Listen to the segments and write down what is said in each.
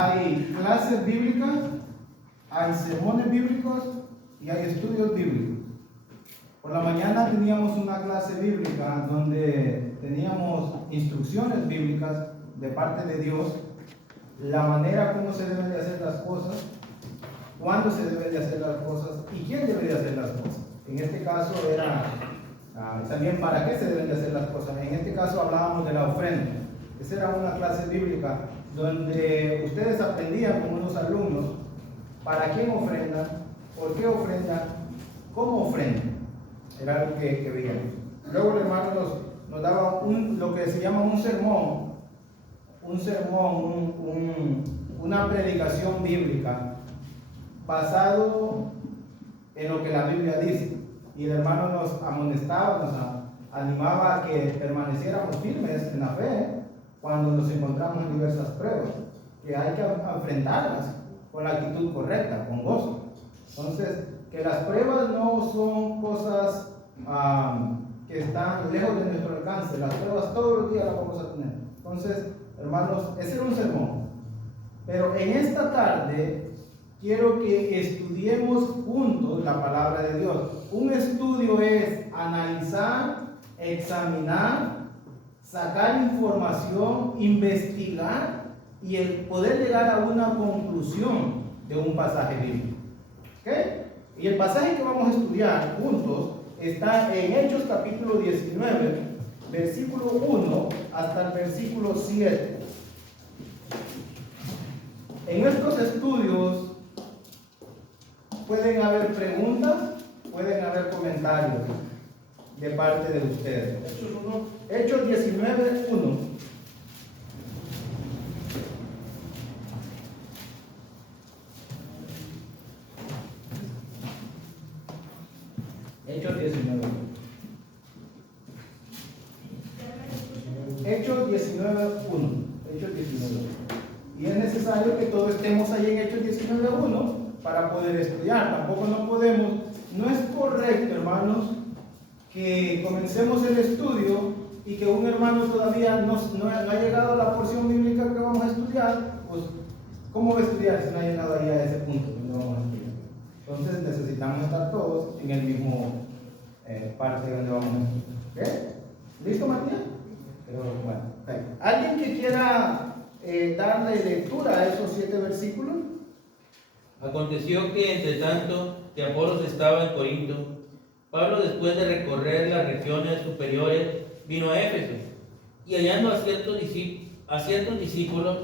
Hay clases bíblicas, hay sermones bíblicos y hay estudios bíblicos. Por la mañana teníamos una clase bíblica donde teníamos instrucciones bíblicas de parte de Dios, la manera como se deben de hacer las cosas, cuándo se deben de hacer las cosas y quién debe de hacer las cosas. En este caso era también para qué se deben de hacer las cosas. En este caso hablábamos de la ofrenda. Esa era una clase bíblica donde ustedes aprendían con unos alumnos para quién ofrendan, por qué ofrendan, cómo ofrendan. Era algo que veíamos. Luego el hermano nos daba lo que se llama un sermón, una predicación bíblica basado en lo que la Biblia dice. Y el hermano nos amonestaba, nos animaba a que permaneciéramos firmes en la fe cuando nos encontramos en diversas pruebas, que hay que enfrentarlas con la actitud correcta, con gozo. Entonces, que las pruebas no son cosas que están lejos de nuestro alcance. Las pruebas todos los días las vamos a tener. Entonces, hermanos, ese era un sermón. Pero en esta tarde quiero que estudiemos juntos la palabra de Dios. Un estudio es analizar, examinar, sacar información, investigar y el poder llegar a una conclusión de un pasaje bíblico. ¿Okay? Y el pasaje que vamos a estudiar juntos está en Hechos capítulo 19, versículo 1 hasta el versículo 7. En estos estudios pueden haber preguntas, pueden haber comentarios de parte de ustedes. Hechos 19, 1. Hechos 19. Hechos 19, 1. Hechos 19. Y es necesario que todos estemos ahí en Hechos 19, 1 para poder estudiar. Tampoco no es correcto, hermanos, que comencemos el estudio y que un hermano todavía no ha llegado a la porción bíblica que vamos a estudiar. Pues, ¿cómo va a estudiar si no ha llegado ahí a ese punto donde vamos a estudiar? Entonces necesitamos estar todos en el mismo parte donde vamos a estudiar. ¿Okay? ¿Listo, Matías? Pero bueno, okay. ¿Alguien que quiera darle lectura a esos 7 versículos? Aconteció que entre tanto que Apolos estaba en Corinto, Pablo, después de recorrer las regiones superiores, vino a Éfeso, y hallando a ciertos discípulos,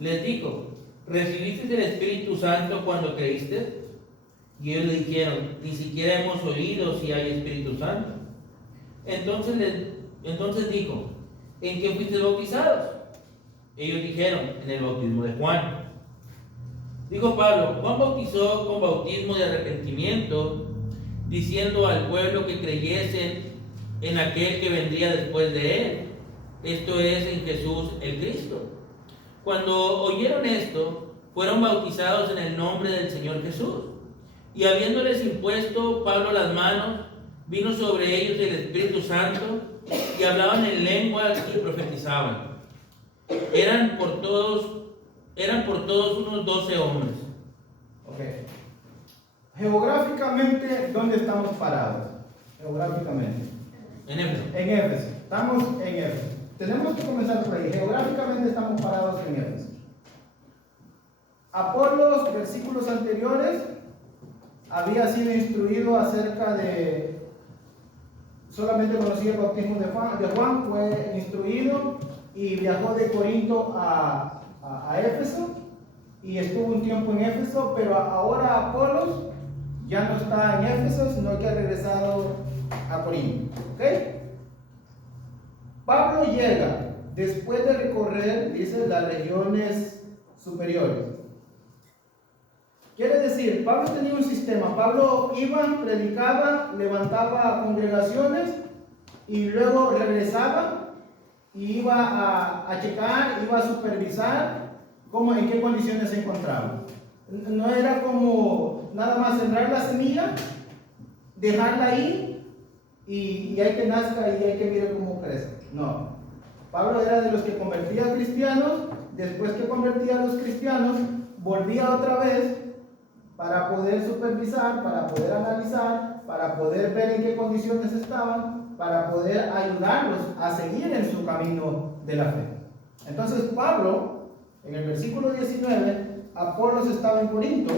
les dijo: ¿recibisteis el Espíritu Santo cuando creíste? Y ellos le dijeron: ni siquiera hemos oído si hay Espíritu Santo. Entonces dijo: ¿en qué fuisteis bautizados? Ellos dijeron: en el bautismo de Juan. Dijo Pablo: Juan bautizó con bautismo de arrepentimiento, diciendo al pueblo que creyesen en aquel que vendría después de él, esto es, en Jesús el Cristo. Cuando oyeron esto, fueron bautizados en el nombre del Señor Jesús. Y habiéndoles impuesto Pablo las manos, vino sobre ellos el Espíritu Santo, y hablaban en lenguas y profetizaban. Eran por todos unos 12 hombres. Okay. Geográficamente, ¿dónde estamos parados? Geográficamente. En Éfeso. En Éfeso. Estamos en Éfeso. Tenemos que comenzar por ahí. Geográficamente estamos parados en Éfeso. Apolos, versículos anteriores, había sido instruido acerca de... Solamente conocía el bautismo de Juan, fue instruido y viajó de Corinto a Éfeso y estuvo un tiempo en Éfeso, pero ahora Apolos ya no está en Éfeso, sino que ha regresado a Corinto. ¿Ok? Pablo llega después de recorrer, dice, las regiones superiores. Quiere decir, Pablo tenía un sistema. Pablo iba, predicaba, levantaba congregaciones y luego regresaba y iba a checar, iba a supervisar en qué condiciones se encontraba. No era como nada más sembrar la semilla, dejarla ahí y hay que nazca y hay que mirar cómo crece. No. Pablo era de los que convertía a cristianos, después que convertía a los cristianos, volvía otra vez para poder supervisar, para poder analizar, para poder ver en qué condiciones estaban, para poder ayudarlos a seguir en su camino de la fe. Entonces Pablo, en el versículo 19, Apolos estaba en Corinto.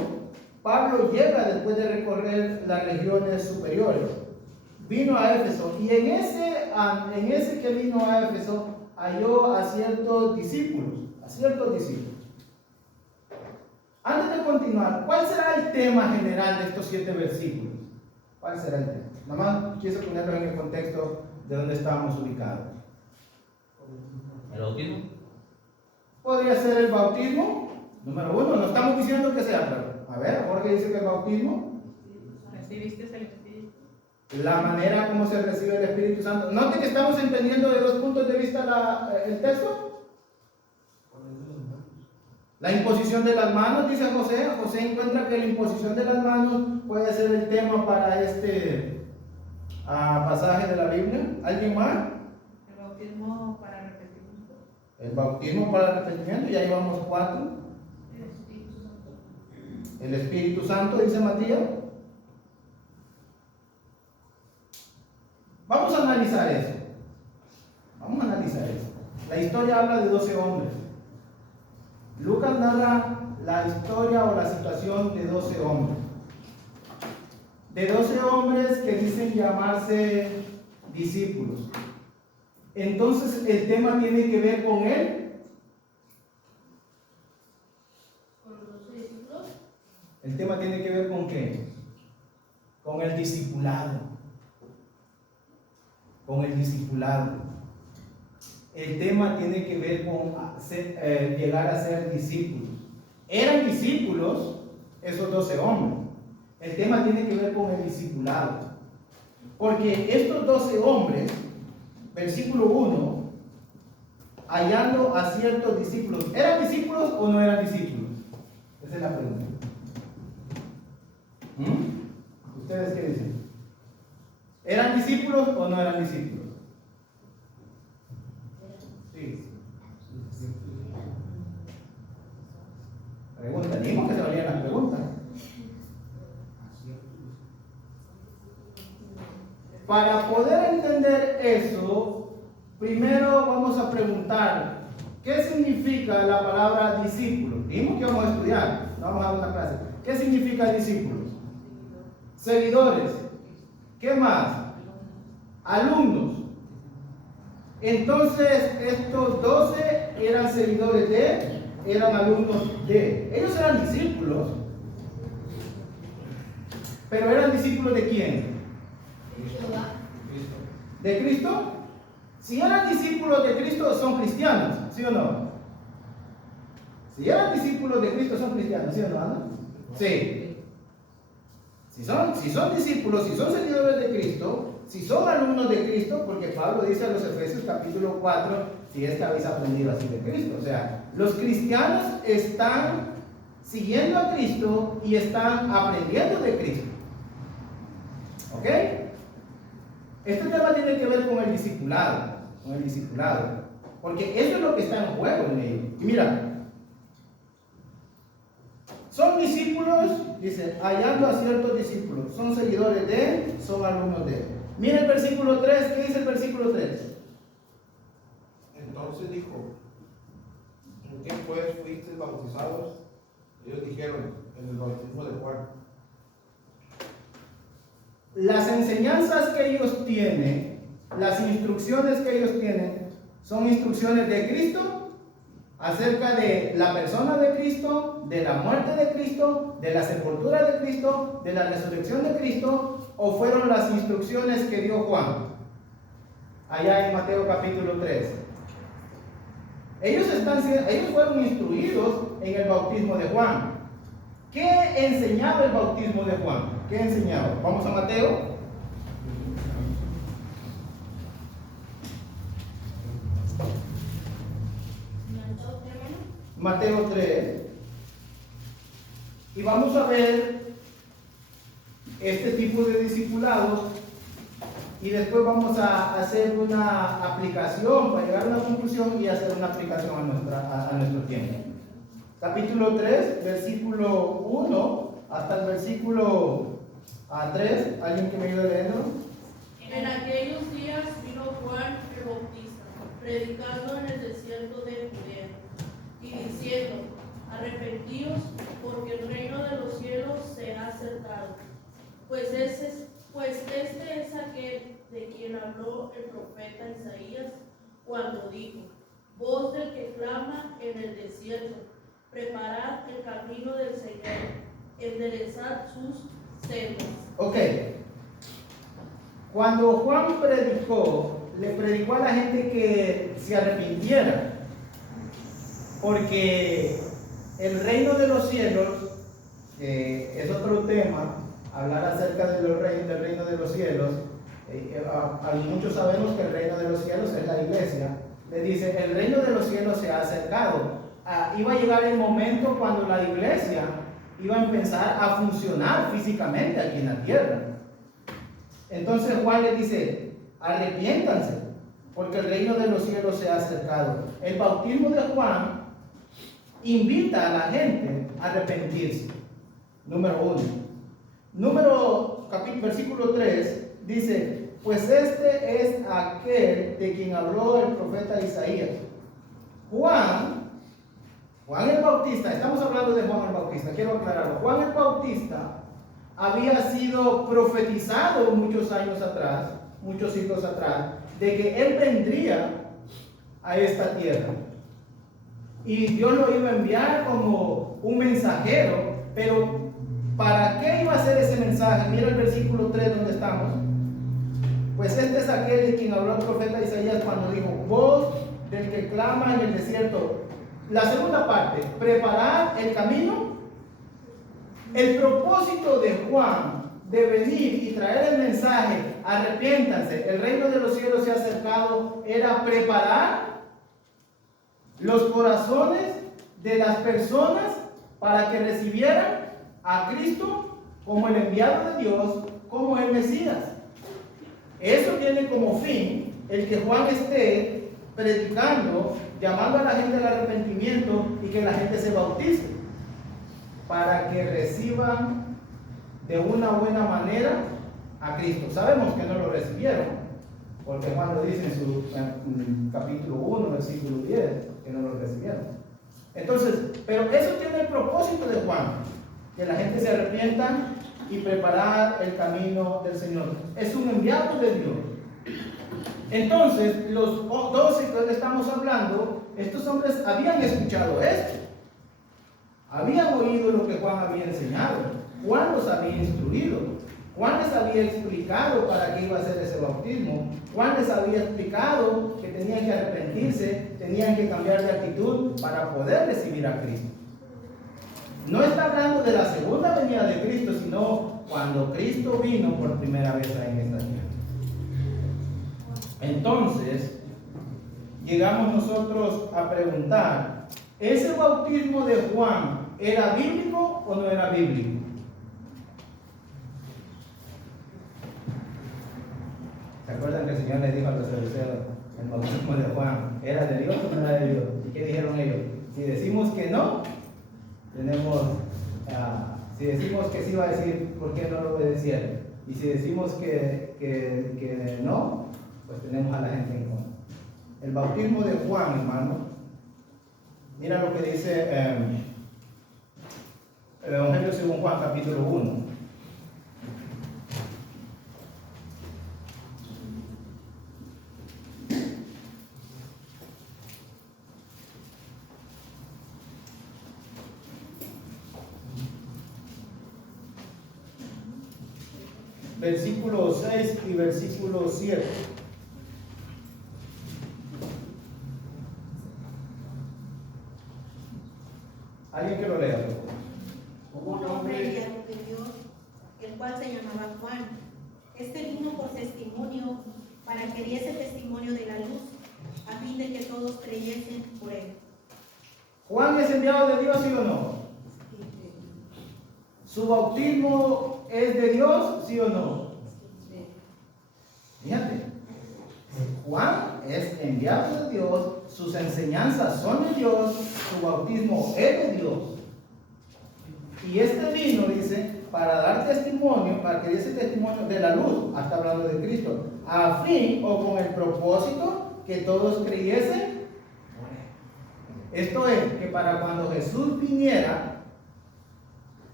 Pablo llega después de recorrer las regiones superiores. Vino a Éfeso y en ese que vino a Éfeso halló a ciertos discípulos. Antes de continuar, ¿cuál será el tema general de estos 7 versículos? ¿Cuál será el tema? Nomás quiero ponerlo en el contexto de donde estábamos ubicados. ¿El bautismo? Podría ser el bautismo, número 1. No estamos diciendo que sea, pero a ver, Jorge dice que el bautismo, ¿Recibiste el Espíritu? la manera como se recibe el Espíritu Santo. Note que estamos entendiendo de 2 puntos de vista el texto. La imposición de las manos, dice José. José encuentra que la imposición de las manos puede ser el tema para este pasaje de la Biblia. ¿Alguien más? El bautismo para arrepentimiento. El bautismo para arrepentimiento, ya llevamos 4. El Espíritu Santo. El Espíritu Santo, dice Matías. Vamos a analizar eso. La historia habla de 12 hombres. Lucas narra la historia o la situación de 12 hombres. De 12 hombres que dicen llamarse discípulos. Entonces el tema tiene que ver con él. ¿Con los 12 discípulos? El tema tiene que ver con qué? Con el discipulado. Con el discipulado. El tema tiene que ver con llegar a ser discípulos. Eran discípulos esos 12 hombres. El tema tiene que ver con el discipulado. Porque estos 12 hombres, versículo 1, hallando a ciertos discípulos, ¿eran discípulos o no eran discípulos? Esa es la pregunta. ¿Ustedes qué dicen? ¿Eran discípulos o no eran discípulos? Sí. Pregunta, dijimos que se valían las preguntas. Para poder entender eso, primero vamos a preguntar, ¿qué significa la palabra discípulo? Dijimos que vamos a estudiar, no vamos a dar una clase. ¿Qué significa discípulos? Seguidores. ¿Qué más? Alumnos. Entonces, estos 12 eran seguidores eran alumnos de. Ellos eran discípulos. Pero eran discípulos ¿de quién? ¿De Cristo? Si eran discípulos de Cristo, son cristianos, ¿sí o no? Si eran discípulos de Cristo, son cristianos, ¿sí o no, Ana? Sí. Si son discípulos, si son seguidores de Cristo, si son alumnos de Cristo, porque Pablo dice a los Efesios capítulo 4, si es que habéis aprendido así de Cristo. O sea, los cristianos están siguiendo a Cristo y están aprendiendo de Cristo. ¿Ok? Este tema tiene que ver con el discipulado, porque eso es lo que está en juego en ellos. Y mira, son discípulos, dice, hallando a ciertos discípulos, son seguidores de él, son alumnos de él. Mira el versículo 3, ¿qué dice el versículo 3? Entonces dijo, ¿en qué pues fuisteis bautizados? Ellos dijeron, en el bautismo de Juan. Las enseñanzas que ellos tienen, las instrucciones que ellos tienen, son instrucciones de Cristo acerca de la persona de Cristo, de la muerte de Cristo, de la sepultura de Cristo, de la resurrección de Cristo, o fueron las instrucciones que dio Juan allá en Mateo capítulo 3. Ellos fueron instruidos en el bautismo de Juan. ¿Qué enseñaba el bautismo de Juan? ¿Qué enseñaba? Vamos a Mateo. Mateo 3. Y vamos a ver este tipo de discipulados y después vamos a hacer una aplicación para llegar a una conclusión y hacer una aplicación a nuestro tiempo. Capítulo 3, versículo 1 hasta el versículo 3. ¿Alguien que me ayude leyendo? En aquellos días vino Juan el Bautista, predicando en el desierto de Judea, y diciendo: arrepentíos, porque el reino de los cielos se ha acercado. Pues este es aquel de quien habló el profeta Isaías, cuando dijo: voz del que clama en el desierto, preparad el camino del Señor, enderezad sus sendas. Ok. Cuando Juan predicó, le predicó a la gente que se arrepintiera, porque el reino de los cielos es otro tema, hablar acerca de del reino de los cielos. Muchos sabemos que el reino de los cielos es la iglesia. Le dice, el reino de los cielos se ha acercado. Iba a llegar el momento cuando la iglesia iba a empezar a funcionar físicamente aquí en la tierra. Entonces Juan le dice, arrepiéntanse, porque el reino de los cielos se ha acercado. El bautismo de Juan invita a la gente a arrepentirse. Número 1. Versículo 3 dice, pues este es aquel de quien habló el profeta Isaías. Juan el Bautista, estamos hablando de Juan el Bautista, quiero aclararlo. Juan el Bautista había sido profetizado muchos años atrás, muchos siglos atrás, de que él vendría a esta tierra. Y Dios lo iba a enviar como un mensajero, pero ¿para qué iba a ser ese mensaje? Mira el versículo 3 donde estamos. Pues este es aquel de quien habló el profeta Isaías cuando dijo, voz del que clama en el desierto. La segunda parte, preparad el camino. El propósito de Juan de venir y traer el mensaje, arrepiéntanse, el reino de los cielos se ha acercado, era preparar los corazones de las personas para que recibieran a Cristo como el enviado de Dios, como el Mesías. Eso tiene como fin el que Juan esté predicando, llamando a la gente al arrepentimiento y que la gente se bautice, para que reciban de una buena manera a Cristo. Sabemos que no lo recibieron, porque Juan lo dice en su capítulo 1, versículo 10, que no lo recibieron. Entonces, pero eso tiene el propósito de Juan, que la gente se arrepienta y preparar el camino del Señor. Es un enviado de Dios. Entonces, los 12 que hoy estamos hablando, estos hombres habían escuchado esto. Habían oído lo que Juan había enseñado. Juan los había instruido. Juan les había explicado para qué iba a ser ese bautismo. Juan les había explicado que tenían que arrepentirse, tenían que cambiar de actitud para poder recibir a Cristo. No está hablando de la segunda venida de Cristo, sino cuando Cristo vino por primera vez en esta tierra. Entonces, llegamos nosotros a preguntar, ¿ese bautismo de Juan era bíblico o no era bíblico? ¿Se acuerdan que el Señor les dijo a los saduceos, el bautismo de Juan, ¿era de Dios o no era de Dios? ¿Y qué dijeron ellos? Si decimos que no, si decimos que sí, va a decir por qué no lo obedecieron. Y si decimos que no, pues tenemos a la gente en contra. El bautismo de Juan, hermano, mira lo que dice el Evangelio según Juan, capítulo 1. Versículo 6 y versículo 7. ¿Alguien que lo lea? Hubo un hombre enviado de Dios, el cual se llamaba Juan. Este vino por testimonio, para que diese testimonio de la luz, a fin de que todos creyesen por él. ¿Juan es enviado de Dios, sí o no? ¿Su bautismo es de Dios, sí o no? Juan es enviado de Dios, sus enseñanzas son de Dios, su bautismo es de Dios. Y este vino, dice, para dar testimonio, para que diese testimonio de la luz, hasta hablando de Cristo, a fin o con el propósito que todos creyesen. Esto es, que para cuando Jesús viniera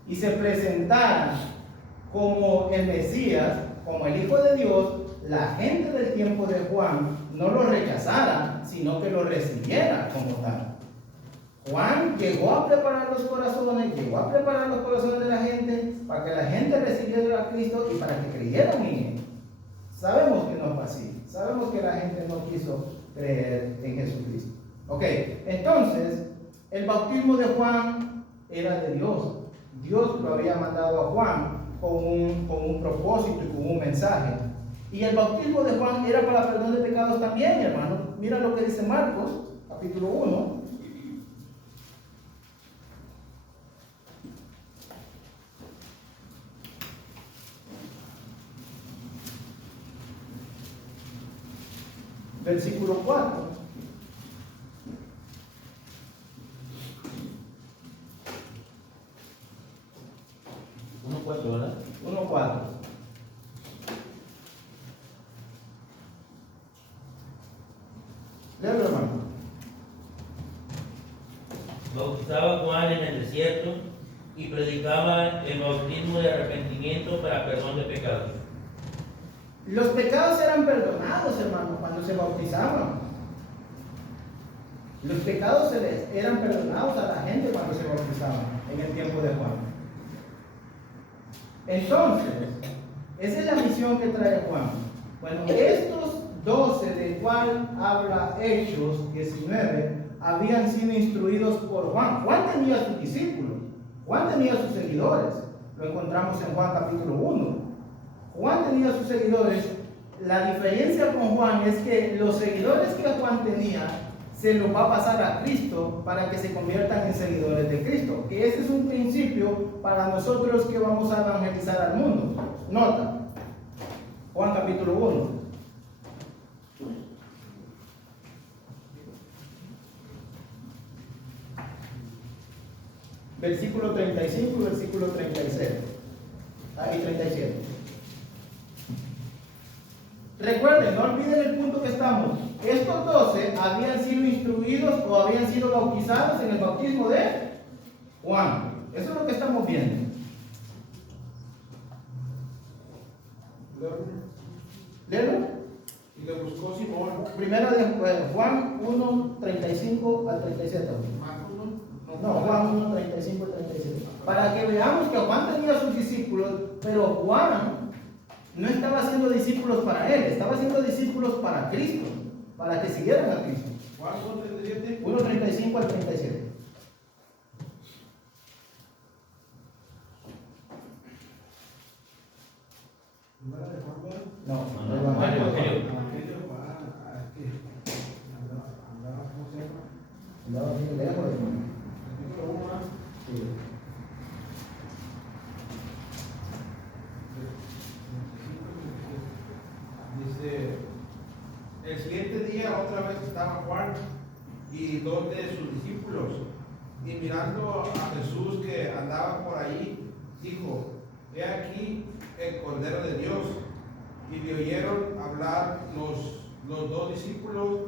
y se presentara como el Mesías, como el Hijo de Dios, la gente del tiempo de Juan no lo rechazara, sino que lo recibiera como tal. Juan llegó a preparar los corazones, de la gente para que la gente recibiera a Cristo y para que creyeran en él. Sabemos que no fue así, sabemos que la gente no quiso creer en Jesucristo. Ok, entonces, el bautismo de Juan era de Dios. Dios lo había mandado a Juan con un propósito y con un mensaje. Y el bautismo de Juan era para perdón de pecados también, hermano. Mira lo que dice Marcos, capítulo 1. Versículo 4. ¿Verdad? 1:4. Léelo, hermano. Bautizaba Juan en el desierto y predicaba el bautismo de arrepentimiento para perdón de pecados. Los pecados eran perdonados, hermano, cuando se bautizaban. Los pecados eran perdonados a la gente cuando se bautizaban en el tiempo de Juan. Entonces, esa es la misión que trae Juan. Bueno, estos 12 del cual habla Hechos 19 habían sido instruidos por Juan. Juan tenía sus discípulos, Juan tenía sus seguidores. Lo encontramos en Juan capítulo 1. Juan tenía sus seguidores. La diferencia con Juan es que los seguidores que Juan tenía se los va a pasar a Cristo para que se conviertan en seguidores de Cristo. Que ese es un principio para nosotros que vamos a evangelizar al mundo. Nota, Juan capítulo 1. Versículo 35 y versículo 36. Y 37. Recuerden, no olviden el punto que estamos. Estos 12 habían sido instruidos o habían sido bautizados en el bautismo de Juan. Eso es lo que estamos viendo. ¿Léelo? Y le buscó Simón. Primero de Juan 1, 35 al 37. No, Juan 1, 35 al 37. Para que veamos que Juan tenía sus discípulos, pero Juan no estaba haciendo discípulos para él, estaba haciendo discípulos para Cristo, para que siguieran a Cristo. Juan 1:37. 1, 35 al 37. ¿No era de Juan, verdad? No, Evangelio. Evangelio, andaba, ¿cómo se llama? no, bien lejos. Capítulo 1, ¿ah? Sí. Dice, el siguiente día otra vez estaba Juan y 2 de sus discípulos, y mirando a Jesús que andaba por ahí, dijo, he aquí el Cordero de Dios. Y le oyeron hablar los 2 discípulos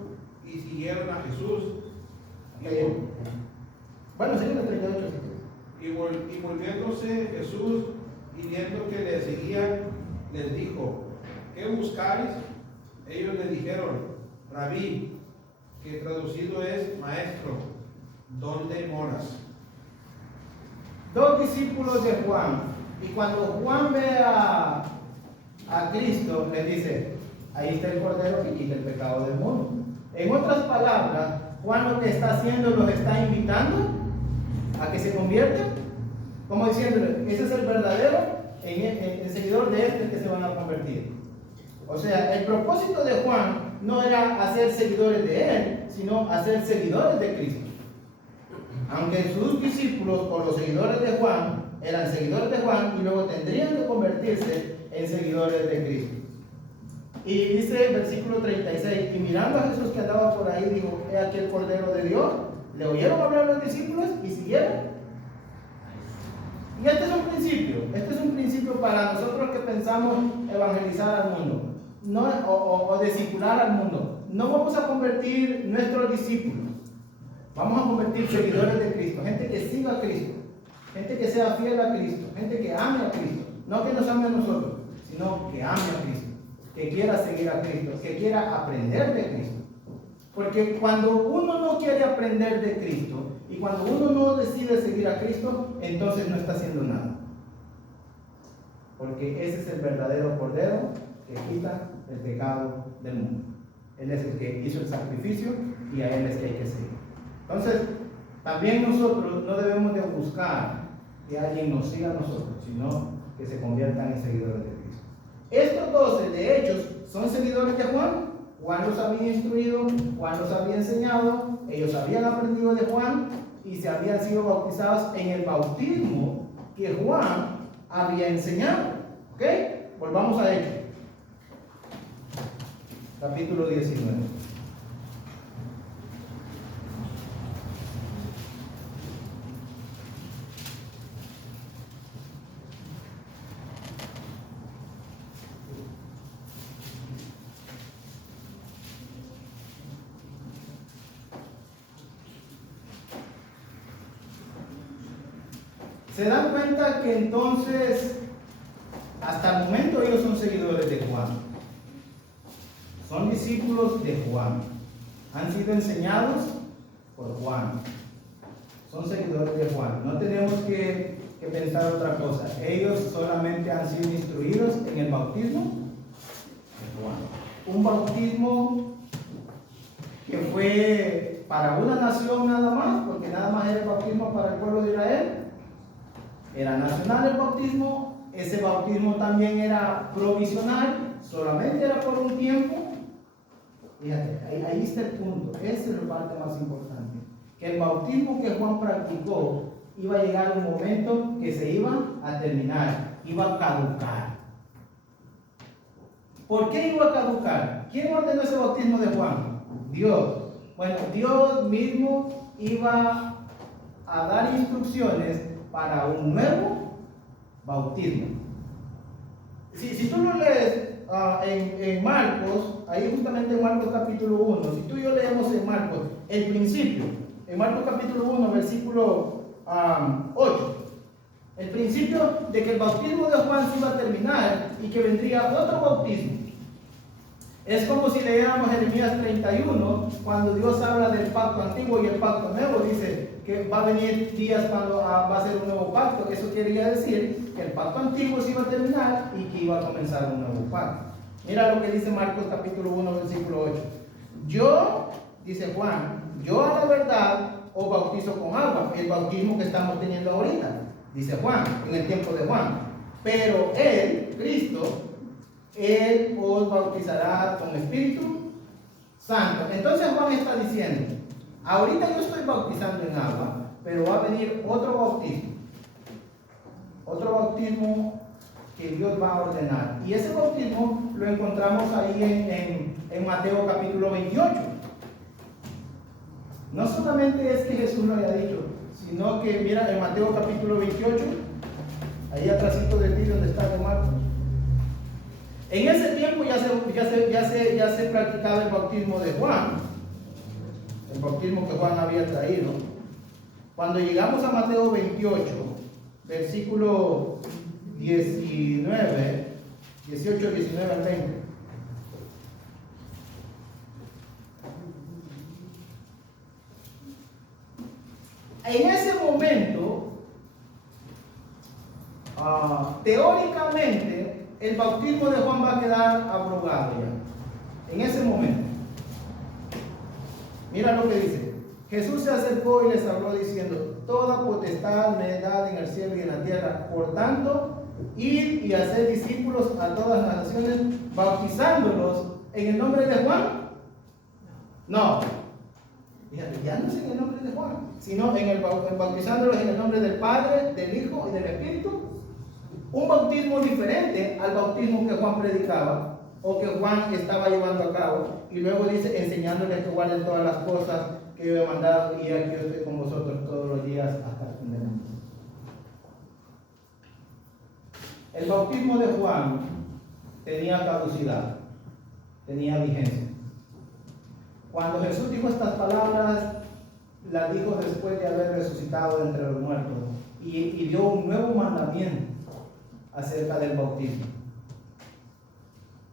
y siguieron a Jesús. Bueno, sigue el 38. Y volviéndose Jesús y viendo que le seguían, les dijo, ¿qué buscáis? Ellos le dijeron, Rabí, que traducido es maestro, ¿dónde moras? 2 discípulos de Juan. Y cuando Juan ve a Cristo, le dice, ahí está el Cordero que quita el pecado del mundo. En otras palabras, Juan lo que está haciendo, los está invitando a que se conviertan, como diciéndole, ese es el verdadero, el seguidor de este que se van a convertir. O sea, el propósito de Juan no era hacer seguidores de él, sino hacer seguidores de Cristo. Aunque sus discípulos o los seguidores de Juan eran seguidores de Juan y luego tendrían que convertirse en seguidores de Cristo. Y dice el versículo 36, y mirando a Jesús que andaba por ahí, dijo, he aquí el Cordero de Dios. Le oyeron hablar los discípulos y siguieron. Y este es un principio para nosotros que pensamos evangelizar al mundo, no, o discipular al mundo. No vamos a convertir nuestros discípulos, vamos a convertir seguidores de Cristo, gente que siga a Cristo, gente que sea fiel a Cristo, gente que ame a Cristo, no que nos ame a nosotros, sino que ame a Cristo, que quiera seguir a Cristo, que quiera aprender de Cristo. Porque cuando uno no quiere aprender de Cristo y cuando uno no decide seguir a Cristo, entonces no está haciendo nada. Porque ese es el verdadero Cordero que quita el pecado del mundo. Él es el que hizo el sacrificio y a Él es que hay que seguir. Entonces, también nosotros no debemos de buscar que alguien nos siga a nosotros, sino que se conviertan en seguidores de Cristo. Estos 12, de hecho, son seguidores de Juan. Juan los había instruido, Juan los había enseñado, ellos habían aprendido de Juan y se habían sido bautizados en el bautismo que Juan había enseñado. ¿Ok? Volvamos a Hechos. Capítulo 19. Se dan cuenta que entonces, hasta el momento ellos son seguidores de Juan. Son discípulos de Juan. Han sido enseñados por Juan. Son seguidores de Juan. No tenemos que pensar otra cosa. Ellos solamente han sido instruidos en el bautismo de Juan. Un bautismo que fue para una nación nada más, porque nada más era el bautismo para el pueblo de Israel. Era nacional el bautismo, ese bautismo también era provisional, solamente era por un tiempo. Fíjate, ahí está el punto, esa es la parte más importante. Que el bautismo que Juan practicó iba a llegar un momento que se iba a terminar, iba a caducar. ¿Por qué iba a caducar? ¿Quién ordenó ese bautismo de Juan? Dios. Bueno, Dios mismo iba a dar instrucciones para un nuevo bautismo. Si tú lo lees en Marcos, ahí justamente en Marcos capítulo 1, si tú y yo leemos en Marcos el principio, en Marcos capítulo 1, versículo 8, el principio de que el bautismo de Juan se iba a terminar y que vendría otro bautismo. Es como si leyéramos Jeremías 31, cuando Dios habla del pacto antiguo y el pacto nuevo, dice que va a venir días cuando va a ser un nuevo pacto. Eso quería decir que el pacto antiguo se iba a terminar y que iba a comenzar un nuevo pacto. Mira lo que dice Marcos capítulo 1, versículo 8. Yo, dice Juan, yo a la verdad os bautizo con agua, el bautismo que estamos teniendo ahorita, dice Juan, en el tiempo de Juan. Pero Él, Cristo, Él os bautizará con Espíritu Santo. Entonces Juan está diciendo, ahorita yo estoy bautizando en agua, pero va a venir otro bautismo que Dios va a ordenar. Y ese bautismo lo encontramos ahí en Mateo capítulo 28. No solamente es que Jesús lo haya dicho, sino que mira en Mateo capítulo 28, ahí atrásito de ti donde está el Marcos. En ese tiempo ya se practicaba el bautismo de Juan, el bautismo que Juan había traído. Cuando llegamos a Mateo 28, versículo 19, 18, 19 al 20. En ese momento, teóricamente, el bautismo de Juan va a quedar abrogado ya. En ese momento. Mira lo que dice. Jesús se acercó y les habló diciendo, toda potestad me es dada en el cielo y en la tierra. Por tanto, id y hacer discípulos a todas las naciones, bautizándolos en el nombre de Juan. No. Fíjate, ya no es en el nombre de Juan, sino bautizándolos en el nombre del Padre, del Hijo y del Espíritu. Un bautismo diferente al bautismo que Juan predicaba. o que Juan estaba llevando a cabo. Y luego dice, enseñándoles que guarden todas las cosas que yo he mandado, y aquí yo estoy con vosotros todos los días hasta el fin del mundo. El bautismo de Juan tenía caducidad, tenía vigencia. Cuando Jesús dijo estas palabras, las dijo después de haber resucitado de entre los muertos y dio un nuevo mandamiento acerca del bautismo.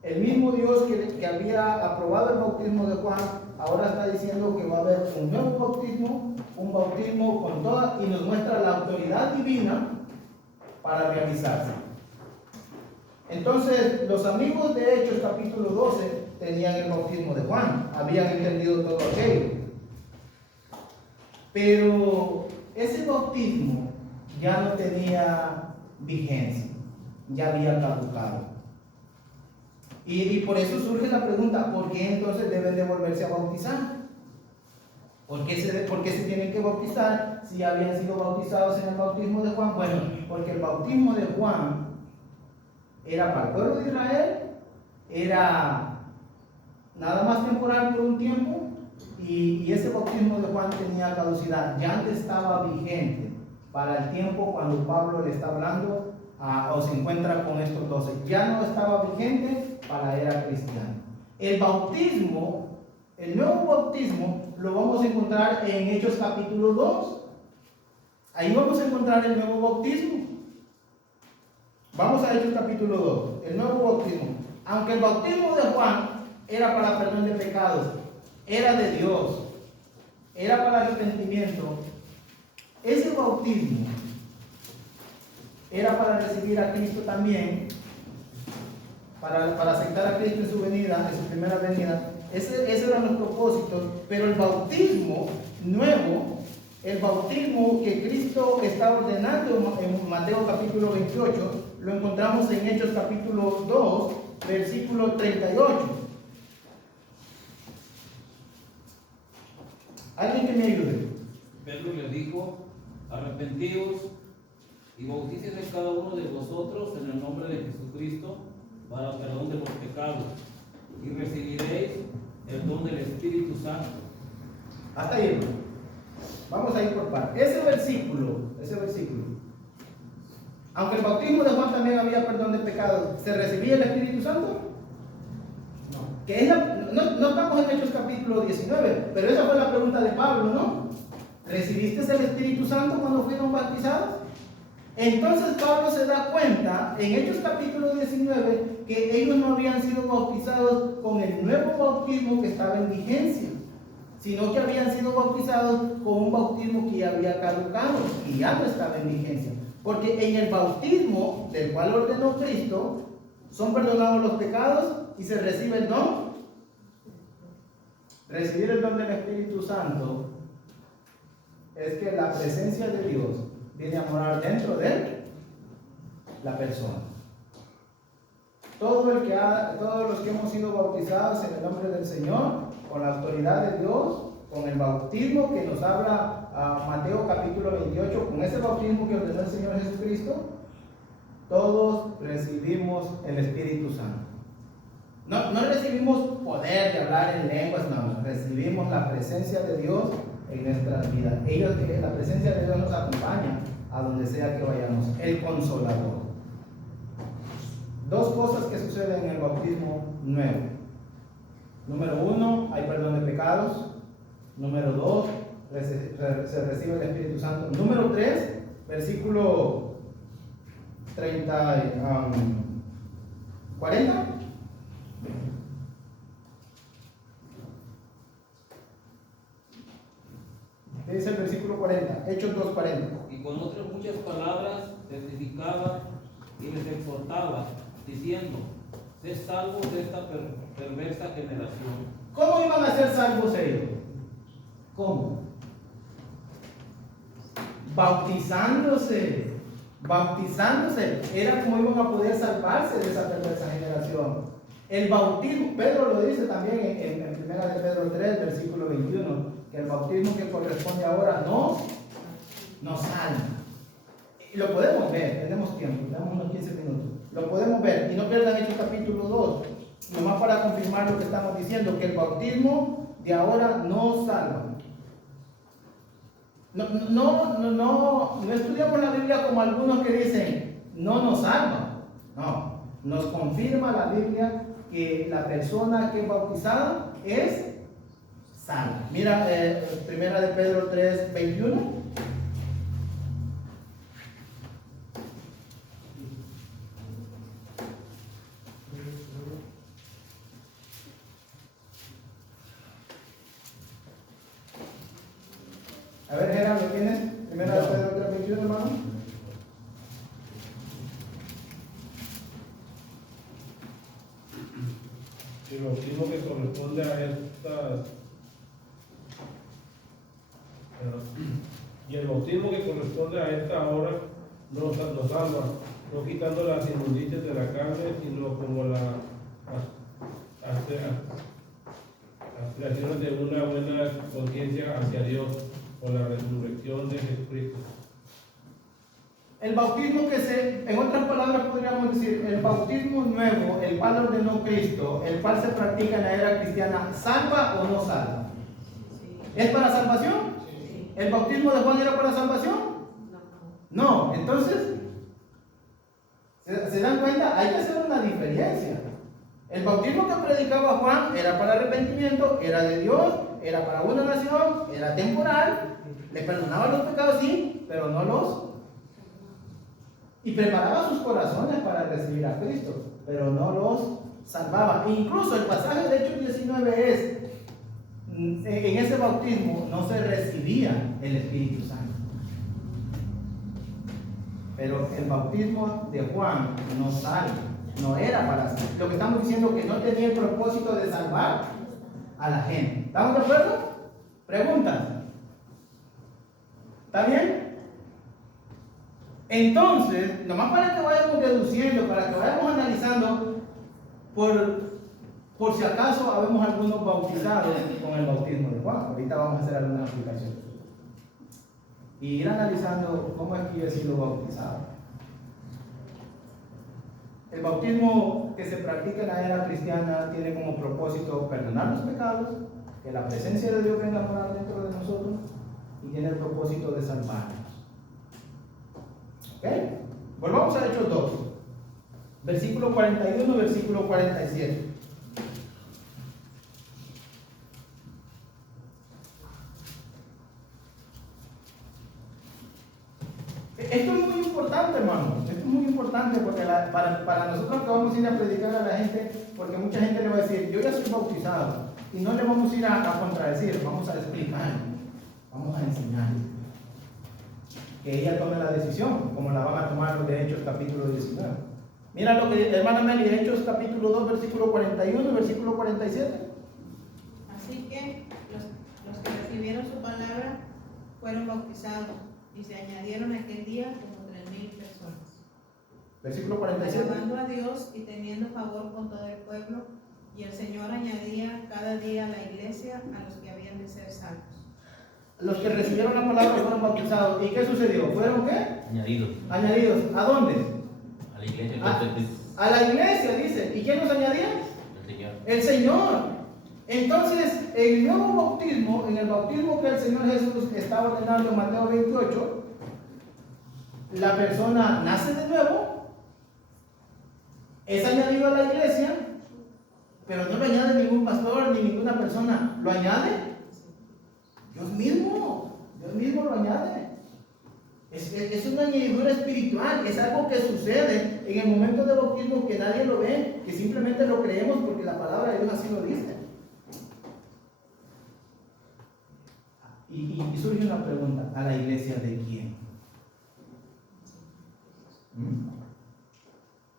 El mismo Dios que había aprobado el bautismo de Juan, ahora está diciendo que va a haber un nuevo bautismo, un bautismo con toda, y nos muestra la autoridad divina para realizarse. Entonces, los amigos de Hechos capítulo 12 tenían el bautismo de Juan, habían entendido todo aquello. Pero ese bautismo ya no tenía vigencia, ya había caducado. Y por eso surge la pregunta, ¿por qué entonces deben de volverse a bautizar? ¿Por qué se tienen que bautizar si ya habían sido bautizados en el bautismo de Juan? Bueno, porque el bautismo de Juan era para el pueblo de Israel, era nada más temporal por un tiempo, y ese bautismo de Juan tenía caducidad, ya antes estaba vigente para el tiempo cuando Pablo le está hablando o se encuentra con estos 12, ya no estaba vigente para la era cristiana. El bautismo, el nuevo bautismo, lo vamos a encontrar en Hechos capítulo 2. Ahí vamos a encontrar el nuevo bautismo. Vamos a Hechos capítulo 2, el nuevo bautismo. Aunque el bautismo de Juan era para perdón de pecados, era de Dios, era para arrepentimiento, ese bautismo era para recibir a Cristo también, para aceptar a Cristo en su venida, en su primera venida. Ese eran los propósitos, pero el bautismo nuevo, el bautismo que Cristo está ordenando en Mateo capítulo 28, lo encontramos en Hechos capítulo 2, versículo 38. ¿Alguien que me ayude? Pedro le dijo: arrepentíos y bautícense cada uno de vosotros en el nombre de Jesucristo para perdón de los pecados, y recibiréis el don del Espíritu Santo. Hasta ahí, hermano. Vamos a ir por partes. Ese versículo, aunque el bautismo de Juan también había perdón de pecados, ¿se recibía el Espíritu Santo? No. Que no estamos en Hechos capítulo 19, pero esa fue la pregunta de Pablo, ¿no? ¿Recibiste el Espíritu Santo cuando fueron bautizados? Entonces Pablo se da cuenta en Hechos capítulo 19 que ellos no habían sido bautizados con el nuevo bautismo que estaba en vigencia, sino que habían sido bautizados con un bautismo que ya había caducado y ya no estaba en vigencia. Porque en el bautismo del cual ordenó Cristo son perdonados los pecados y se recibe el don. Recibir el don del Espíritu Santo es que la presencia de Dios viene a morar dentro de la persona. Todos los que hemos sido bautizados en el nombre del Señor, con la autoridad de Dios, con el bautismo que nos habla Mateo capítulo 28, con ese bautismo que ordenó el Señor Jesucristo, todos recibimos el Espíritu Santo. No recibimos poder de hablar en lenguas, no, recibimos la presencia de Dios en nuestras vidas. La presencia de Dios nos acompaña a donde sea que vayamos, el Consolador. Dos cosas que suceden en el bautismo nuevo. Número 1, hay perdón de pecados. Número 2, se recibe el Espíritu Santo. Número 3, versículo 40. ¿Qué dice el versículo 40? Hechos 2:40. Y con otras muchas palabras testificaba y les exhortaba, diciendo: sed salvos de esta perversa generación. ¿Cómo iban a ser salvos ellos? ¿Cómo? Bautizándose. Era como iban a poder salvarse de esa perversa generación. El bautismo, Pedro lo dice también en 1 de Pedro 3, versículo 21, que el bautismo que corresponde ahora nos salva. Lo podemos ver, tenemos tiempo, tenemos unos 15 minutos. Lo podemos ver, y no pierdan Hechos capítulo 2. nomás para confirmar lo que estamos diciendo, que el bautismo de ahora no salva. No estudiamos la Biblia como algunos que dicen, no nos salva. No, nos confirma la Biblia que la persona que es bautizada es salva. Mira, primera de Pedro 3:21. A ver, Gerard, ¿lo tienes? Primera de Pedro 3:21, hermano. El bautismo que corresponde a estas y el bautismo que corresponde a esta hora nos salva, no quitando las inmundicias de la carne, sino como las aspiraciones de una buena conciencia hacia Dios por la resurrección de Jesucristo. El bautismo en otras palabras podríamos decir, el bautismo nuevo, el cual ordenó Cristo, el cual se practica en la era cristiana, ¿salva o no salva? ¿Es para salvación? ¿El bautismo de Juan era para salvación? No, entonces, ¿se dan cuenta? Hay que hacer una diferencia. El bautismo que predicaba Juan era para arrepentimiento, era de Dios, era para una nación, era temporal, le perdonaba los pecados, sí, pero no los... Y preparaba sus corazones para recibir a Cristo, pero no los salvaba. Incluso el pasaje de Hechos 19 es, en ese bautismo no se recibía el Espíritu Santo. Pero el bautismo de Juan no salva, no era para salvar. Lo que estamos diciendo es que no tenía el propósito de salvar a la gente. ¿Estamos de acuerdo? Preguntas. ¿Está bien? Entonces, nomás para que vayamos deduciendo, para que vayamos analizando, por si acaso habemos algunos bautizados con el bautismo de Juan. Ahorita vamos a hacer algunas aplicaciones. Y ir analizando cómo es que yo he sido bautizado. El bautismo que se practica en la era cristiana tiene como propósito perdonar los pecados, que la presencia de Dios venga a morar dentro de nosotros, y tiene el propósito de salvarnos. ¿Ok? Volvamos a Hechos 2, versículo 41, versículo 47. Esto es muy importante, hermano. Esto es muy importante porque para nosotros que vamos a ir a predicar a la gente, porque mucha gente le va a decir, yo ya soy bautizado, y no le vamos a ir a contradecir, vamos a explicar, vamos a enseñar. Que ella tome la decisión, como la van a tomar los de Hechos capítulo 19. Mira lo que, hermana Meli, Hechos capítulo 2, versículo 41 y versículo 47. Así que los que recibieron su palabra fueron bautizados y se añadieron aquel día como 3,000 personas. Versículo 47. Alabando a Dios y teniendo favor con todo el pueblo, y el Señor añadía cada día a la iglesia a los que habían de ser salvos. Los que recibieron la palabra fueron bautizados. ¿Y qué sucedió? ¿Fueron qué? Añadidos Añadidos. ¿A dónde? a la iglesia A la iglesia, dice. ¿Y quién los añadía? el Señor. El Señor. Entonces, el nuevo bautismo, en el bautismo que el Señor Jesús está ordenando en Mateo 28, la persona nace de nuevo, es añadido a la iglesia, pero no lo añade ningún pastor ni ninguna persona, lo añade Dios mismo lo añade. Es una añadidura espiritual, es algo que sucede en el momento de bautismo que nadie lo ve, que simplemente lo creemos porque la palabra de Dios así lo dice. Y surge una pregunta, ¿a la iglesia de quién?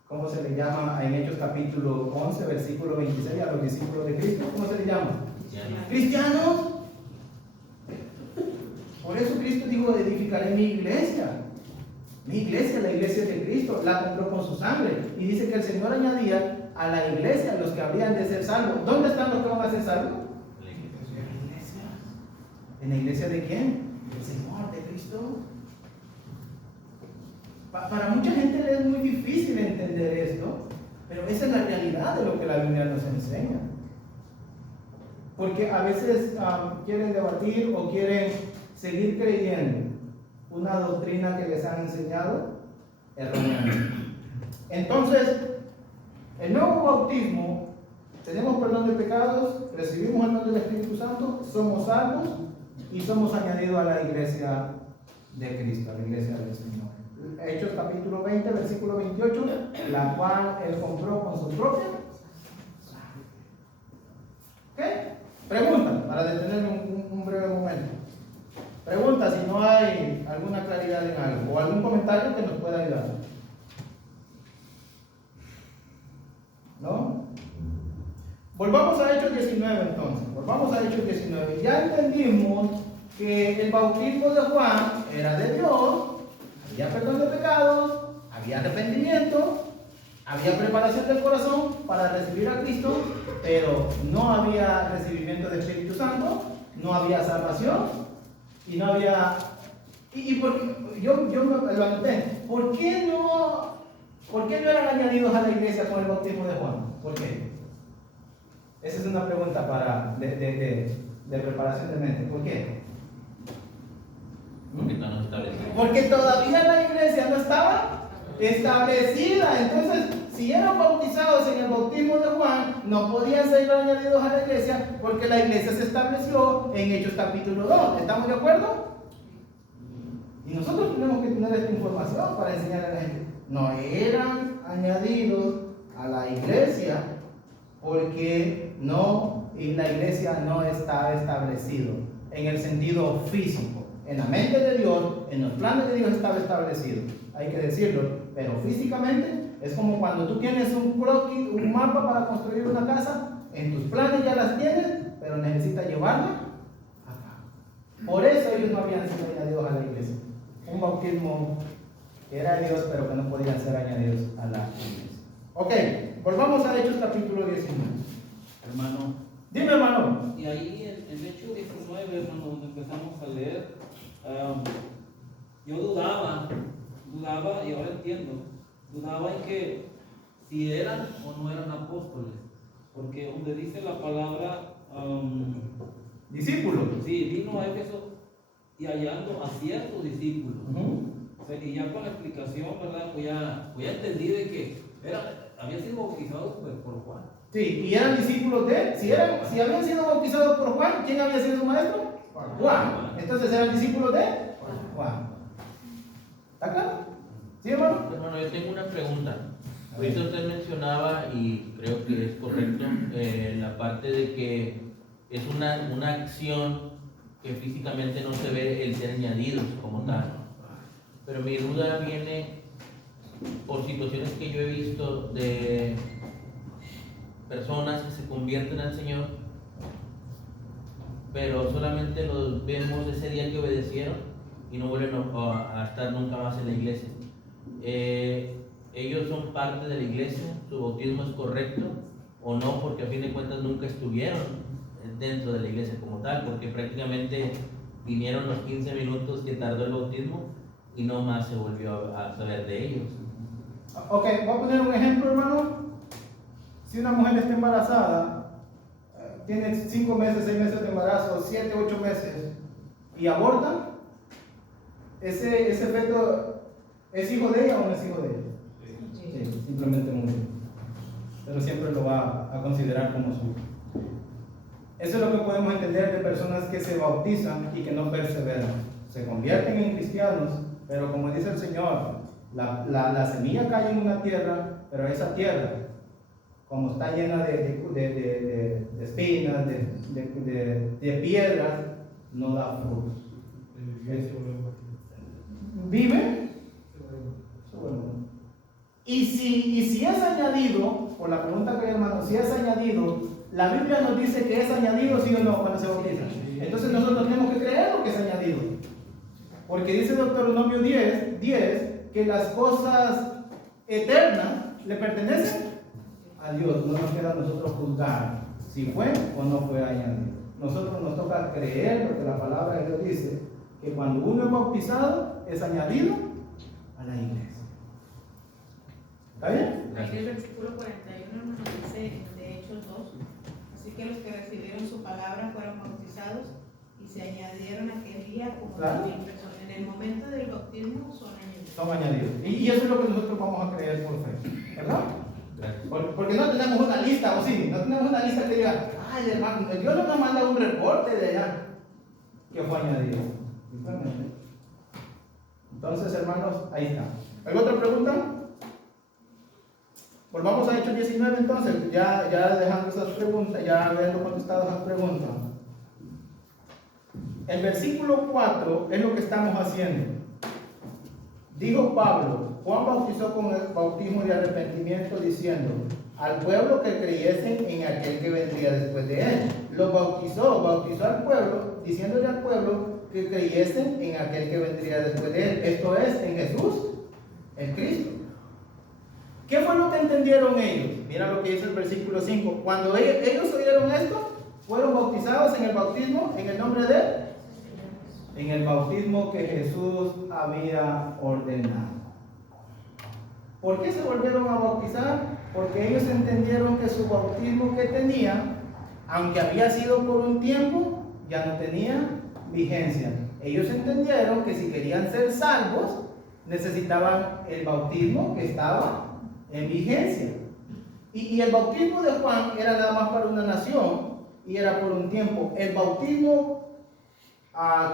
¿Cómo se le llama en Hechos capítulo 11, versículo 26 a los discípulos de Cristo? ¿Cómo se le llama? Cristianos. Por eso Cristo dijo, edificaré mi iglesia. Mi iglesia, la iglesia de Cristo, la compró con su sangre. Y dice que el Señor añadía a la iglesia los que habrían de ser salvos. ¿Dónde están los que van a ser salvos? La iglesia. En la iglesia. ¿En la iglesia de quién? Del Señor, de Cristo. Para mucha gente le es muy difícil entender esto, Pero esa es la realidad de lo que la Biblia nos enseña. Porque a veces quieren debatir o quieren seguir creyendo una doctrina que les han enseñado erróneamente. Entonces, el nuevo bautismo, tenemos perdón de pecados, recibimos el don del Espíritu Santo, somos salvos y somos añadidos a la iglesia de Cristo, a la iglesia del Señor. Hechos capítulo 20, versículo 28, la cual él compró con su propia sangre. ¿Ok? Pregunta, para detenerme un breve momento. Pregunta si no hay alguna claridad en algo o algún comentario que nos pueda ayudar. ¿No? Volvamos a Hechos 19 entonces. Volvamos a Hechos 19. Ya entendimos que el bautismo de Juan era de Dios, había perdón de pecados, había arrepentimiento, había preparación del corazón para recibir a Cristo, pero no había recibimiento del Espíritu Santo, no había salvación y no había... yo lo anoté. ¿Por qué no eran añadidos a la iglesia con el bautismo de Juan? ¿Por qué? Esa es una pregunta de preparación de mente. ¿Por qué? Porque no nos establecimos. Porque todavía la iglesia no estaba establecida. Entonces, si eran bautizados en el bautismo de Juan, no podían ser añadidos a la iglesia porque la iglesia se estableció en Hechos capítulo 2. ¿Estamos de acuerdo? Y nosotros tenemos que tener esta información para enseñar a la gente. No eran añadidos a la iglesia porque la iglesia no estaba establecido en el sentido físico. En la mente de Dios, en los planes de Dios estaba establecido. Hay que decirlo. Pero físicamente es como cuando tú tienes un croquis, un mapa para construir una casa. En tus planes ya las tienes, pero necesitas llevarla acá. Por eso ellos no habían sido añadidos a la iglesia. Un bautismo que era de Dios, pero que no podían ser añadidos a la iglesia. Ok, volvamos a Hechos capítulo 19. Hermano. Dime, hermano. Y ahí en Hechos 19, hermano, donde empezamos a leer, yo dudaba y ahora entiendo, dudaba en que si eran o no eran apóstoles, porque donde dice la palabra Discípulos. sí, vino a Éfeso y hallando a ciertos discípulos. O sea, y ya con la explicación, ¿verdad? Pues ya entendí de que habían sido bautizados por Juan. Sí, y eran discípulos de él. Si habían sido bautizados por Juan, ¿quién había sido su maestro? Juan. Entonces eran discípulos de Juan. ¿Está claro? ¿Sí, hermano? Hermano, yo tengo una pregunta. Ahorita usted mencionaba, y creo que es correcto, la parte de que es una acción que físicamente no se ve el ser añadidos como tal. Pero mi duda viene por situaciones que yo he visto de personas que se convierten al Señor, pero solamente los vemos ese día que obedecieron y no vuelven a estar nunca más en la iglesia. Ellos son parte de la iglesia, su bautismo es correcto o no, porque a fin de cuentas nunca estuvieron dentro de la iglesia como tal, porque prácticamente vinieron los 15 minutos que tardó el bautismo y no más se volvió a saber de ellos. Ok, voy a poner un ejemplo, hermano. Si una mujer está embarazada, tiene 5 meses, 6 meses de embarazo, 7, 8 meses, y aborta, ese feto ¿es hijo de ella o no es hijo de ella? Sí, simplemente murió. Pero siempre lo va a considerar como suyo. Eso es lo que podemos entender de personas que se bautizan y que no perseveran. Se convierten en cristianos, pero como dice el Señor, la semilla cae en una tierra, pero esa tierra, como está llena de espinas, de piedras, no da frutos. ¿Vive? Y si es añadido, por la pregunta que hay, hermano, si es añadido, la Biblia nos dice que es añadido, sí o no, cuando se bautiza. Entonces nosotros tenemos que creer lo que es añadido. Porque dice Deuteronomio 10 que las cosas eternas le pertenecen a Dios. No nos queda a nosotros juzgar si fue o no fue añadido. Nosotros nos toca creer lo que la palabra de Dios dice, que cuando uno es bautizado es añadido a la iglesia. ¿Está bien? Aquí el versículo 41 nos dice de Hechos 2. Así que los que recibieron su palabra fueron bautizados y se añadieron aquel día como Claro. 2,000 personas. En el momento del bautismo son añadidos. Son añadidos. Y eso es lo que nosotros vamos a creer por fe, ¿verdad? Porque no tenemos una lista, o sí, no tenemos una lista que diga, ay hermano, Dios no nos manda un reporte de allá que fue añadido. Simplemente. Entonces, hermanos, ahí está. ¿Alguna otra pregunta? Volvamos a Hechos 19 entonces, ya dejando esas preguntas, ya habiendo contestado esas preguntas. El versículo 4 es lo que estamos haciendo. Dijo Pablo, Juan bautizó con el bautismo de arrepentimiento diciendo al pueblo que creyesen en aquel que vendría después de él. Lo bautizó al pueblo, diciéndole al pueblo que creyesen en aquel que vendría después de él. Esto es, en Jesús, en Cristo. ¿Qué fue lo que entendieron ellos? Mira lo que dice el versículo 5. Cuando ellos oyeron esto, fueron bautizados en el bautismo, en el nombre de él. En el bautismo que Jesús había ordenado. ¿Por qué se volvieron a bautizar? Porque ellos entendieron que su bautismo que tenían, aunque había sido por un tiempo, ya no tenía vigencia. Ellos entendieron que si querían ser salvos, necesitaban el bautismo que estaba en vigencia. Y el bautismo de Juan era nada más para una nación y era por un tiempo. El bautismo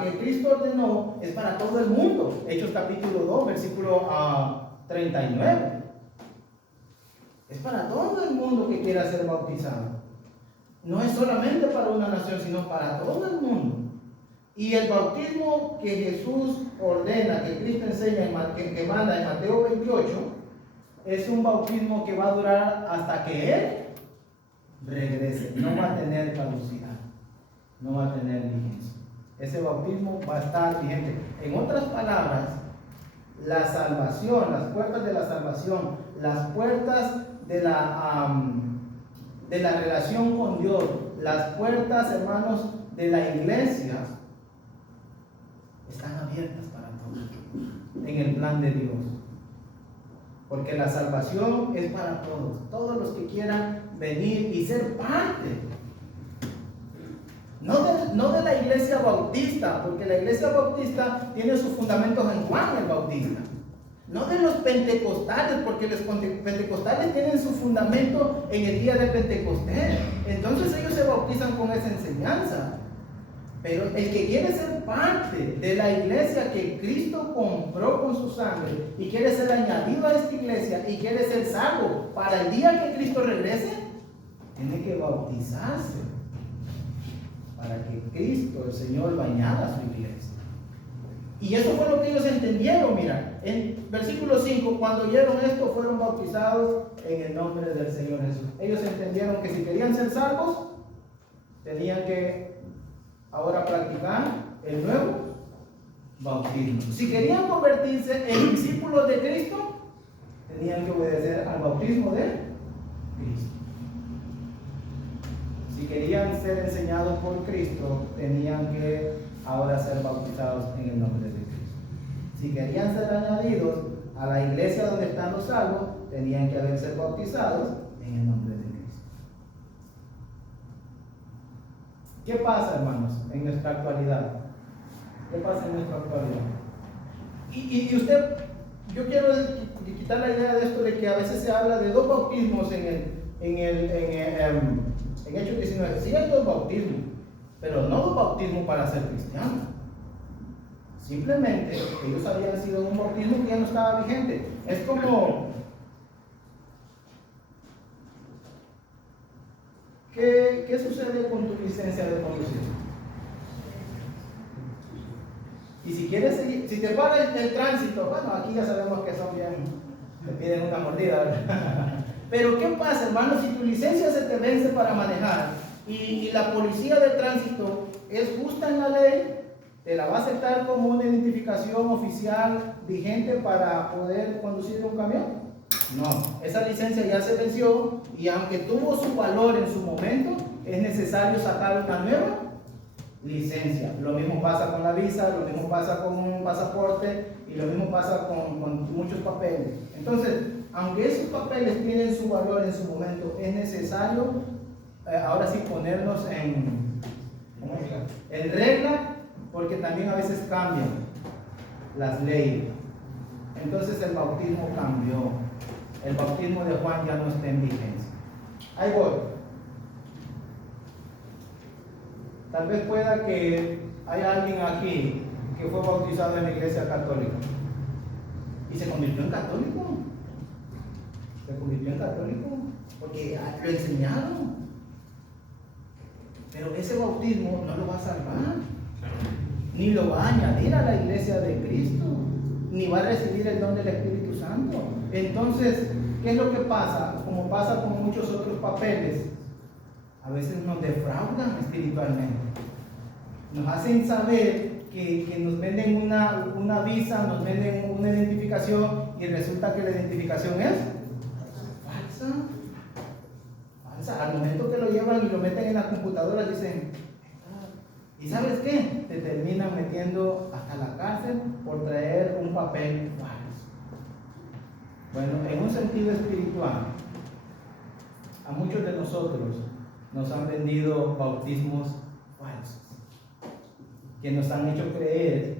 que Cristo ordenó es para todo el mundo. Hechos capítulo 2, versículo 39. Es para todo el mundo que quiera ser bautizado. No es solamente para una nación, sino para todo el mundo. Y el bautismo que Jesús ordena, que Cristo enseña, que manda en Mateo 28, es un bautismo que va a durar hasta que Él regrese. No va a tener caducidad, no va a tener vigencia. Ese bautismo va a estar vigente. En otras palabras, la salvación, las puertas de la salvación, las puertas de la relación con Dios, las puertas, hermanos, de la iglesia, están abiertas para todos en el plan de Dios. Porque la salvación es para todos los que quieran venir y ser parte. No de la iglesia bautista, porque la iglesia bautista tiene sus fundamentos en Juan el Bautista. No de los pentecostales, porque los pentecostales tienen su fundamento en el día de Pentecostés. Entonces ellos se bautizan con esa enseñanza. Pero el que quiere ser parte de la iglesia que Cristo compró con su sangre y quiere ser añadido a esta iglesia y quiere ser salvo para el día que Cristo regrese, tiene que bautizarse para que Cristo, el Señor, bañara a su iglesia. Y eso fue lo que ellos entendieron. Mira, en versículo 5, cuando oyeron esto, fueron bautizados en el nombre del Señor Jesús. Ellos entendieron que si querían ser salvos, tenían que ahora practicar el nuevo bautismo. Si querían convertirse en discípulos de Cristo, tenían que obedecer al bautismo de Cristo. Si querían ser enseñados por Cristo, tenían que ahora ser bautizados en el nombre de Cristo. Si querían ser añadidos a la iglesia donde están los salvos, tenían que haber ser bautizados en el nombre de Cristo. ¿Qué pasa, hermanos, en nuestra actualidad? ¿Qué pasa en nuestra actualidad? Y usted, yo quiero quitar la idea de esto de que a veces se habla de dos bautismos en Hechos 19. Sí hay dos bautismos, pero no dos bautismos para ser cristianos. Simplemente ellos habían sido un bautismo que ya no estaba vigente. Es como ¿qué sucede con tu licencia de conducir? Y si quieres seguir, si te para el tránsito, bueno, aquí ya sabemos que son bien, te piden una mordida, ¿verdad? Pero ¿qué pasa, hermano, si tu licencia se te vence para manejar y la policía de tránsito es justa en la ley? ¿Te la va a aceptar como una identificación oficial vigente para poder conducir un camión? No, esa licencia ya se venció y aunque tuvo su valor en su momento, es necesario sacar una nueva licencia. Lo mismo pasa con la visa, lo mismo pasa con un pasaporte y lo mismo pasa con muchos papeles. Entonces, aunque esos papeles tienen su valor en su momento, es necesario ahora sí ponernos en regla, porque también a veces cambian las leyes. Entonces el bautismo cambió. El bautismo de Juan ya no está en vigencia. Ahí voy. Tal vez pueda que haya alguien aquí que fue bautizado en la iglesia católica y se convirtió en católico. Se convirtió en católico porque lo enseñaron. Pero ese bautismo no lo va a salvar, ni lo va a añadir a la iglesia de Cristo, ni va a recibir el don del Espíritu Santo. Entonces, ¿qué es lo que pasa? Como pasa con muchos otros papeles, a veces nos defraudan espiritualmente. Nos hacen saber que nos venden una visa, nos venden una identificación y resulta que la identificación es falsa. Al momento que lo llevan y lo meten en las computadoras dicen, ¿y sabes qué? Te terminan metiendo hasta la cárcel por traer un papel falso. Bueno, en un sentido espiritual, a muchos de nosotros nos han vendido bautismos falsos, que nos han hecho creer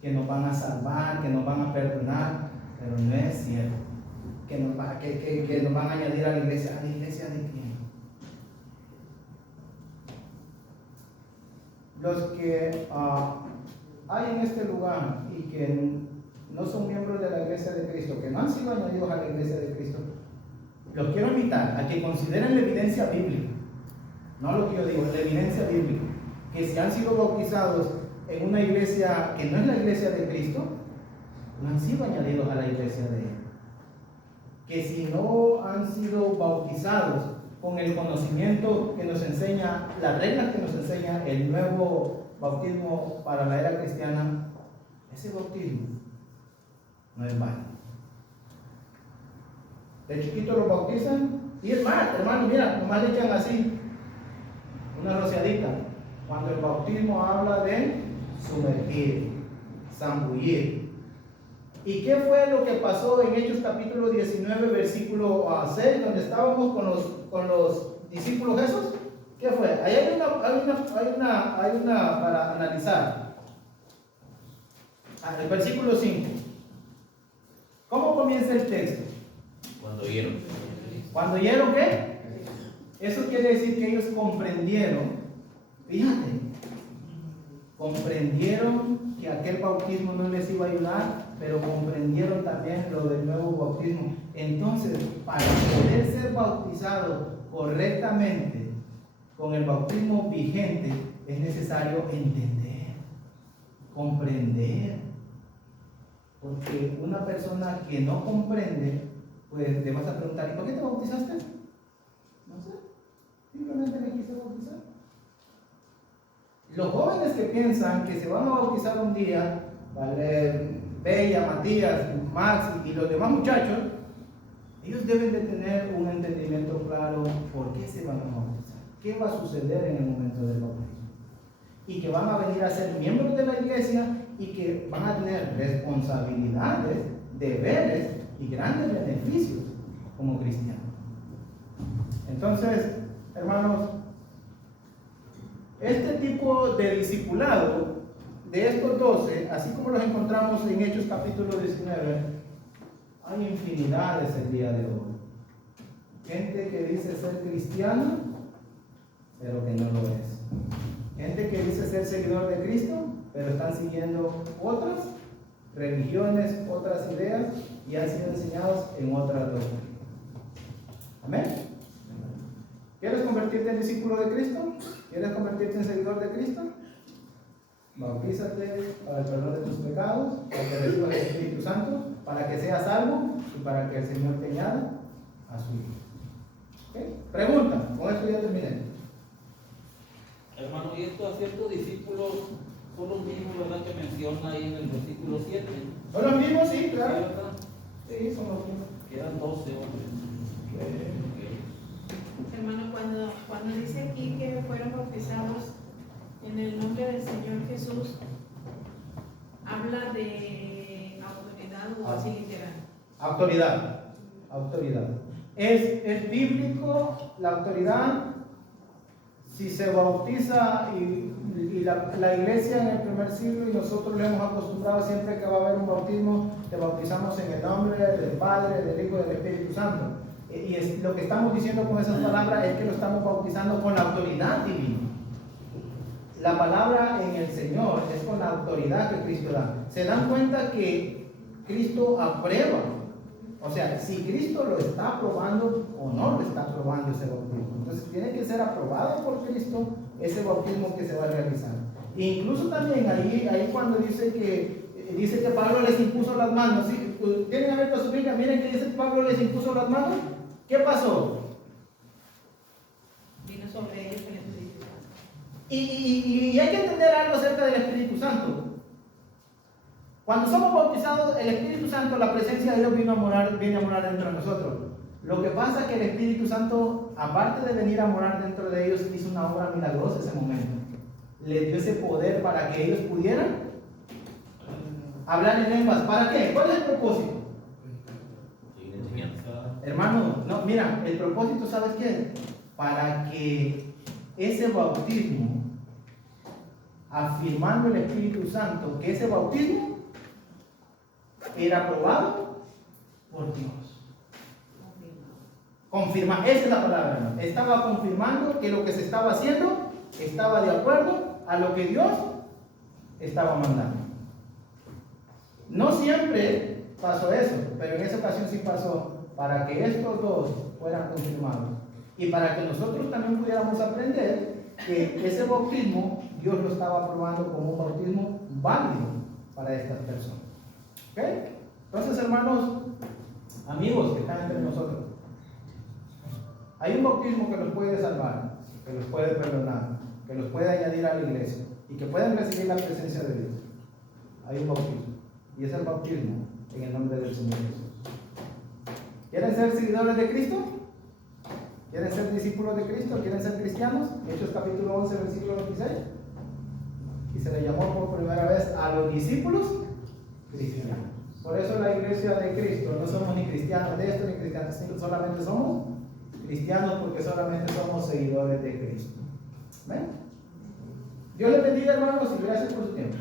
que nos van a salvar, que nos van a perdonar, pero no es cierto. Que nos van a añadir a la iglesia. ¿A la iglesia de quién? Los que hay en este lugar y que no son miembros de la iglesia de Cristo, que no han sido añadidos a la iglesia de Cristo, los quiero invitar a que consideren la evidencia bíblica, no lo que yo digo, la evidencia bíblica, que si han sido bautizados en una iglesia que no es la iglesia de Cristo, no han sido añadidos a la iglesia de Él. Que si no han sido bautizados con el conocimiento que nos enseña, las reglas que nos enseña el nuevo bautismo para la era cristiana, ese bautismo no es válido. De chiquito lo bautizan y es más, hermano, mira, nomás le echan así una rociadita. Cuando el bautismo habla de sumergir, zambullir. ¿Y qué fue lo que pasó en Hechos capítulo 19, versículo 6, donde estábamos con los discípulos esos? ¿Qué fue? Ahí hay una para analizar. El versículo 5. ¿Cómo comienza el texto? Cuando oyeron. ¿Cuando oyeron qué? Eso quiere decir que ellos comprendieron, fíjate, comprendieron que aquel bautismo no les iba a ayudar, pero comprendieron también lo del nuevo bautismo. Entonces, para poder ser bautizado correctamente con el bautismo vigente, es necesario entender, comprender. Porque una persona que no comprende, pues le vas a preguntar, ¿y por qué te bautizaste? No sé, simplemente me quise bautizar. Los jóvenes que piensan que se van a bautizar un día, ¿vale? Bella, Matías, Max y los demás muchachos, ellos deben de tener un entendimiento claro por qué se van a bautizar, qué va a suceder en el momento del bautismo, y que van a venir a ser miembros de la iglesia y que van a tener responsabilidades, deberes y grandes beneficios como cristianos. Entonces, hermanos, este tipo de discipulado de estos 12, así como los encontramos en Hechos capítulo 19, hay infinidades el día de hoy. Gente que dice ser cristiana, pero que no lo es. Gente que dice ser seguidor de Cristo, pero están siguiendo otras religiones, otras ideas y han sido enseñados en otras doctrinas. Amén. ¿Quieres convertirte en discípulo de Cristo? ¿Quieres convertirte en seguidor de Cristo? Bautízate para el perdón de tus pecados, para que recibas el Espíritu Santo, para que seas salvo y para que el Señor te añada a su Hijo. ¿Okay? Pregunta, con esto ya terminé. Hermano, y estos ciertos discípulos son los mismos, ¿verdad?, que menciona ahí en el versículo 7. ¿Son los mismos? Sí, claro. ¿Verdad? Sí, son los mismos. Quedan 12 hombres. Hermano, cuando dice aquí que fueron bautizados En el nombre del Señor Jesús, habla de autoridad o así literal. Autoridad. Es bíblico la autoridad. Si se bautiza y la iglesia en el primer siglo, y nosotros le hemos acostumbrado siempre que va a haber un bautismo, te bautizamos en el nombre del Padre, del Hijo y del Espíritu Santo. Y lo que estamos diciendo con esas palabras es que lo estamos bautizando con la autoridad divina. La palabra en el Señor es con la autoridad que Cristo da. Se dan cuenta que Cristo aprueba. O sea, si Cristo lo está aprobando o no lo está aprobando ese bautismo. Entonces tiene que ser aprobado por Cristo ese bautismo que se va a realizar. E incluso también ahí cuando dice que Pablo les impuso las manos. ¿Sí? Tienen abierto su Biblia, miren que dice que Pablo les impuso las manos. ¿Qué pasó? Vino sobre ellos el Espíritu Santo. Y hay que entender algo acerca del Espíritu Santo. Cuando somos bautizados, el Espíritu Santo, la presencia de Dios viene a morar dentro de nosotros. Lo que pasa es que el Espíritu Santo, aparte de venir a morar dentro de ellos, hizo una obra milagrosa ese momento. Les dio ese poder para que ellos pudieran hablar en lenguas. ¿Para qué? ¿Cuál es el propósito? Hermano, no, mira, el propósito, ¿sabes qué? Para que ese bautismo, afirmando el Espíritu Santo, que ese bautismo era aprobado por Dios. Confirma, esa es la palabra, hermano. Estaba confirmando que lo que se estaba haciendo estaba de acuerdo a lo que Dios estaba mandando. No siempre pasó eso, pero en esa ocasión sí pasó, para que estos dos fueran confirmados y para que nosotros también pudiéramos aprender que ese bautismo Dios lo estaba aprobando como un bautismo válido para estas personas. ¿Ok? Entonces, hermanos, amigos que están entre nosotros, hay un bautismo que los puede salvar, que los puede perdonar, que los puede añadir a la iglesia y que pueden recibir la presencia de Dios. Hay un bautismo, y es el bautismo en el nombre del Señor Jesús. ¿Quieren ser seguidores de Cristo? ¿Quieren ser discípulos de Cristo? ¿Quieren ser cristianos? Hechos capítulo 11, versículo 26. Y se le llamó por primera vez a los discípulos cristianos. Por eso la iglesia de Cristo no somos ni cristianos de esto ni cristianos, sino solamente somos cristianos porque solamente somos seguidores de Cristo. ¿Ven? Dios les bendiga, hermanos, y gracias por su tiempo.